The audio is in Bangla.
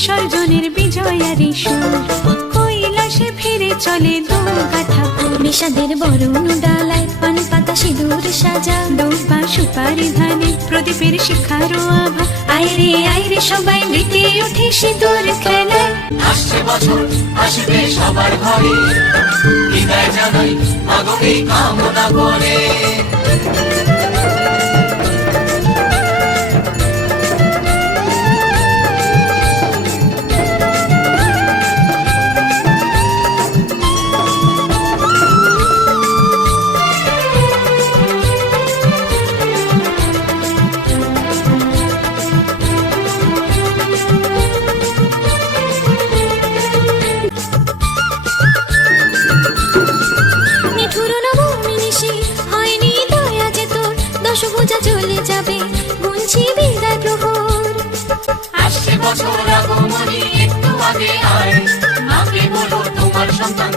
বিসর্জনের বিজয়ারি সুর, কৈলাসে ফিরে চলে দুর্গাথা। বিষাদের বরণ ডালায় পান পাতা সিঁদুর সাজা, দুর্বা সুপারি ধানে প্রদীপের শিখার আভা। আইরে সবাই মেতে উঠে সিঁদুর খেলায়। আসছে বছর আসবে সবার ঘরে, বিদায় জানাই মাগো এই কামনা করে। দশভুজা চলে যাবে, গুনছি বিদায় প্রহর। আসছে বছর আগমনী একটু আগে আয়, মাকে বলো তোমার সন্তান